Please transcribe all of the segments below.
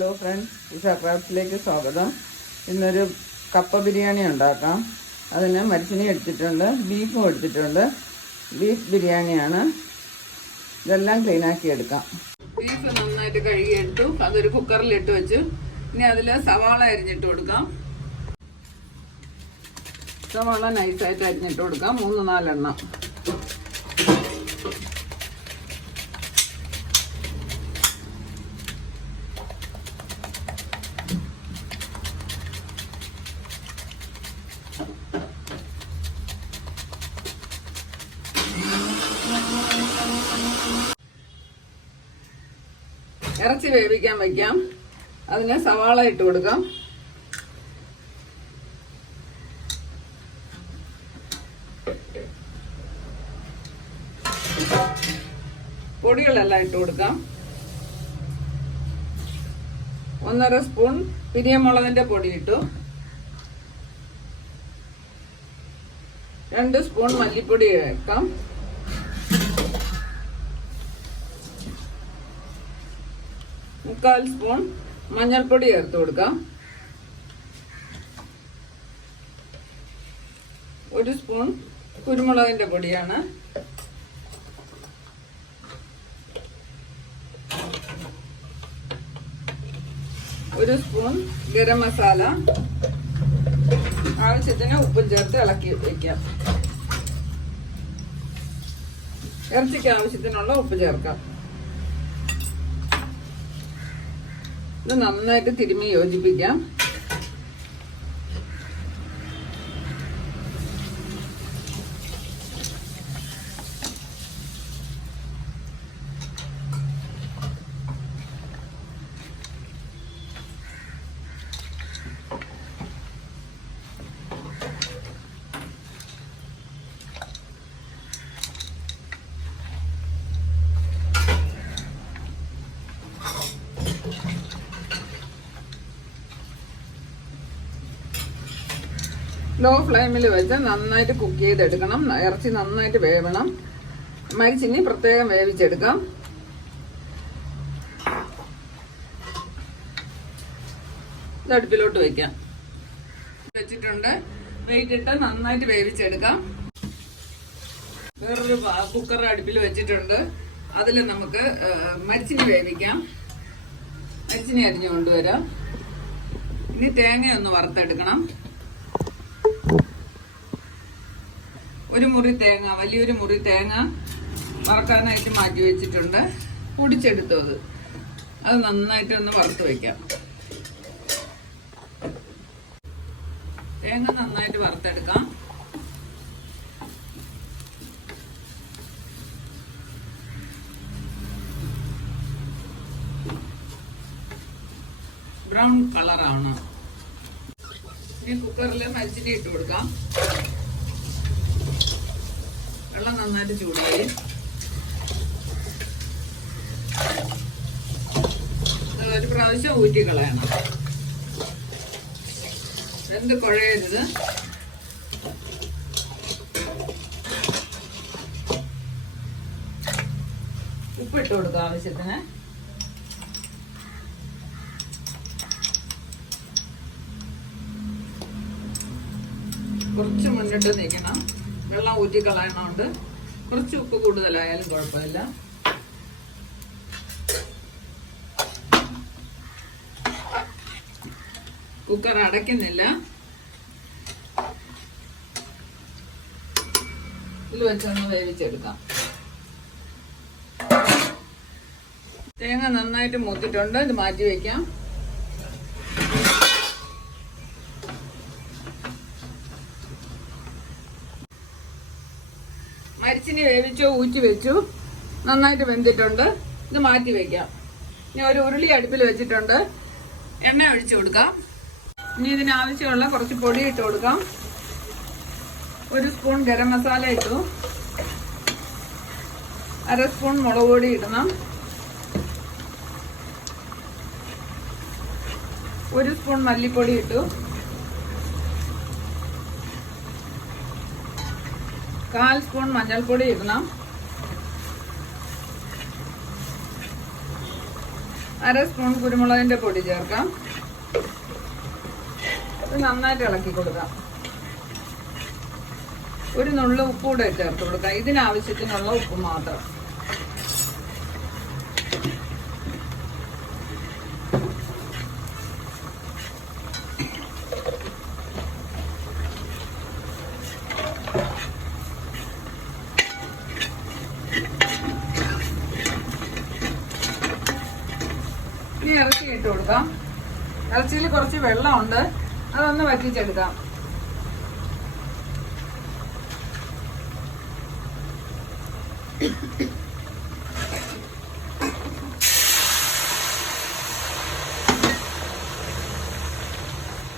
Hello friends, Usha ക്രാഫ്റ്റിലേക്ക് സ്വാഗതം. ഇന്നൊരു കപ്പ ബിരിയാണി ഉണ്ടാക്കാം. അതിന് മരിച്ചിനി എടുത്തിട്ടുണ്ട്, ബീഫും എടുത്തിട്ടുണ്ട്. ബീഫ് ബിരിയാണിയാണ്. ഇതെല്ലാം ക്ലീനാക്കി എടുക്കാം. ബീഫ് നന്നായിട്ട് കഴുകിയെടുത്തു. അതൊരു കുക്കറിലിട്ട് വെച്ചു. ഇനി അതിൽ സവാള അരിഞ്ഞിട്ട് കൊടുക്കാം. സവാള നൈസായിട്ട് അരിഞ്ഞിട്ട് കൊടുക്കാം. 3-4 എണ്ണം. ഇറച്ചി വേവിക്കാൻ വയ്ക്കാം. അതിന് സവാള ഇട്ട് കൊടുക്കാം. പൊടികളെല്ലാം ഇട്ട് കൊടുക്കാം. 1.5 സ്പൂൺ പിരിയമുളകിന്റെ പൊടി ഇട്ടു. 2 സ്പൂൺ മല്ലിപ്പൊടി വെക്കാം. 1/4 സ്പൂൺ മഞ്ഞൾപ്പൊടി ചേർത്ത് കൊടുക്കാം. 1 സ്പൂൺ കുരുമുളകിന്റെ പൊടിയാണ്. 1 സ്പൂൺ ഗരം മസാല. ആവശ്യത്തിന് ഉപ്പും ചേർത്ത് ഇളക്കി വയ്ക്കാം. ഇറച്ചിക്ക് ആവശ്യത്തിനുള്ള ഉപ്പ് ചേർക്കാം. ഇത് നന്നായിട്ട് തിരുമ്മി യോജിപ്പിക്കാം. ലോ ഫ്ലെയിമിൽ വെച്ച് നന്നായിട്ട് കുക്ക് ചെയ്തെടുക്കണം. ഇറച്ചി നന്നായിട്ട് വേവണം. മരിച്ചിനി പ്രത്യേകം വേവിച്ചെടുക്കാം. ഇത് അടുപ്പിലോട്ട് വയ്ക്കാം. വെച്ചിട്ടുണ്ട്. വെയിറ്റ് ഇട്ട് നന്നായിട്ട് വേവിച്ചെടുക്കാം. വേറൊരു കുക്കർ അടുപ്പിൽ വെച്ചിട്ടുണ്ട്. അതിൽ നമുക്ക് മരിച്ചിനി വേവിക്കാം. മരിച്ചിനി അരിഞ്ഞു കൊണ്ടുവരാം. ഇനി തേങ്ങയൊന്ന് വറുത്തെടുക്കണം. 1 മുറി തേങ്ങ, വലിയൊരു മുറി തേങ്ങ വറക്കാനായിട്ട് മാറ്റി വെച്ചിട്ടുണ്ട്. പൊടിച്ചെടുത്തത് അത് നന്നായിട്ട് ഒന്ന് വറുത്ത് വയ്ക്കാം. തേങ്ങ നന്നായിട്ട് വറുത്തെടുക്കാം. ബ്രൗൺ കളറാണ്. ഈ കുക്കറിൽ മരിച്ചിട്ട് ഇട്ട് കൊടുക്കാം. വെള്ളം നന്നായിട്ട് ചൂടായി. ഒരു പ്രാവശ്യം ഊറ്റി കളയണം. എന്ത് കുഴയരുത്. ഉപ്പിട്ട് കൊടുക്കാം ആവശ്യത്തിന്. കുറച്ച് മുന്നിട്ട് നിൽക്കണം. വെള്ളം ഊറ്റി കളയണോണ്ട് കുറച്ച് ഉപ്പ് കൂടുതലായാലും കുഴപ്പമില്ല. കുക്കർ അടയ്ക്കുന്നില്ല. ഇതിൽ വെച്ചൊന്ന് വേവിച്ചെടുക്കാം. തേങ്ങ നന്നായിട്ട് മൂത്തിട്ടുണ്ട്. ഇത് മാറ്റി വയ്ക്കാം. മരിച്ചിനി വേവിച്ചു, ഊറ്റി വെച്ചു. നന്നായിട്ട് വെന്തിട്ടുണ്ട്. ഇത് മാറ്റി വെക്കാം. ഇനി ഒരു ഉരുളി അടുപ്പിൽ വെച്ചിട്ടുണ്ട്. എണ്ണ ഒഴിച്ചു കൊടുക്കാം. ഇനി ഇതിനാവശ്യമുള്ള കുറച്ച് പൊടി ഇട്ട് കൊടുക്കാം. 1 സ്പൂൺ ഗരം മസാല ഇട്ടു. 1/2 സ്പൂൺ മുളക് പൊടി ഇടണം. 1 സ്പൂൺ മല്ലിപ്പൊടി ഇട്ടു. 1/4 സ്പൂൺ മഞ്ഞൾപ്പൊടി ഇടണം. 1/2 സ്പൂൺ കുരുമുളകിൻ്റെ പൊടി ചേർക്കാം. ഇത് നന്നായിട്ട് ഇളക്കി കൊടുക്കാം. ഒരു നുള്ളു ഉപ്പ് കൂടെ ചേർത്ത് കൊടുക്കാം. ഇതിനാവശ്യത്തിനുള്ള ഉപ്പ് മാത്രം. ഇനി ഇറച്ചി ഇട്ട് കൊടുക്കാം. ഇറച്ചിയിൽ കുറച്ച് വെള്ളമുണ്ട്, അതൊന്ന് വറ്റിച്ചെടുക്കാം.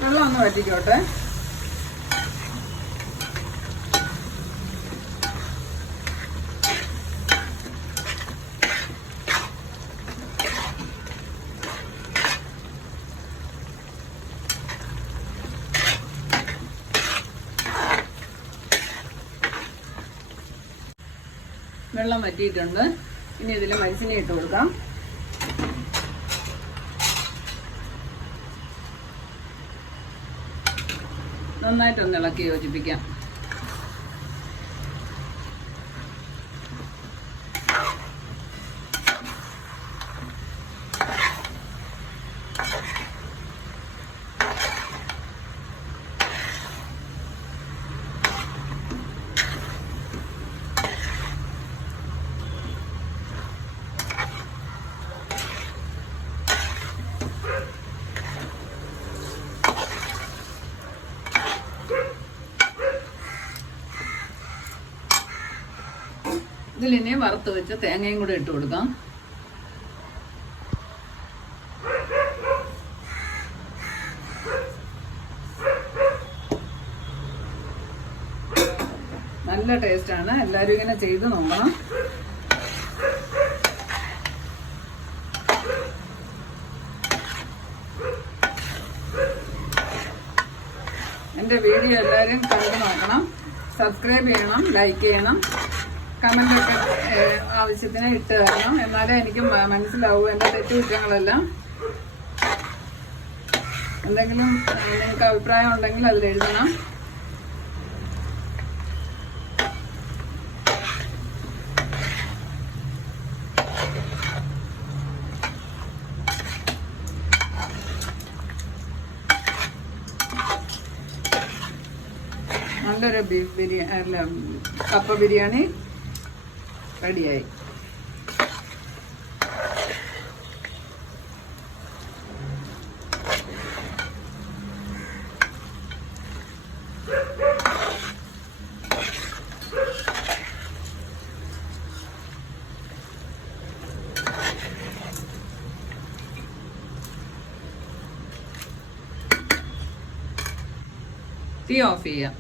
വെള്ളം ഒന്ന് വറ്റിക്കോട്ടെ. വെള്ളം വറ്റിയിട്ടുണ്ട്. ഇനി ഇതിൽ മരിച്ചിനെ ഇട്ട് കൊടുക്കാം. നന്നായിട്ടൊന്ന് ഇളക്കി യോജിപ്പിക്കാം. ഇതിലിനി വറുത്ത് വെച്ച് തേങ്ങയും കൂടെ ഇട്ട് കൊടുക്കാം. നല്ല ടേസ്റ്റാണ്. എല്ലാവരും ഇങ്ങനെ ചെയ്ത് നോക്കണം. എൻ്റെ വീഡിയോ എല്ലാവരും കണ്ടു നോക്കണം. സബ്സ്ക്രൈബ് ചെയ്യണം, ലൈക്ക് ചെയ്യണം, കമൻ്റൊക്കെ ആവശ്യത്തിന് ഇട്ട് തരണം. എന്നാലേ എനിക്ക് മനസ്സിലാവൂ എൻ്റെ തെറ്റുകുറ്റങ്ങളെല്ലാം. എന്തെങ്കിലും നിങ്ങൾക്ക് അഭിപ്രായം ഉണ്ടെങ്കിൽ അതിൽ എഴുതണം. നല്ലൊരു ബീഫ് ബിരിയാണി അല്ല കപ്പ ബിരിയാണി റെഡിയായി. തീ ഓഫ് ചെയ്യാം.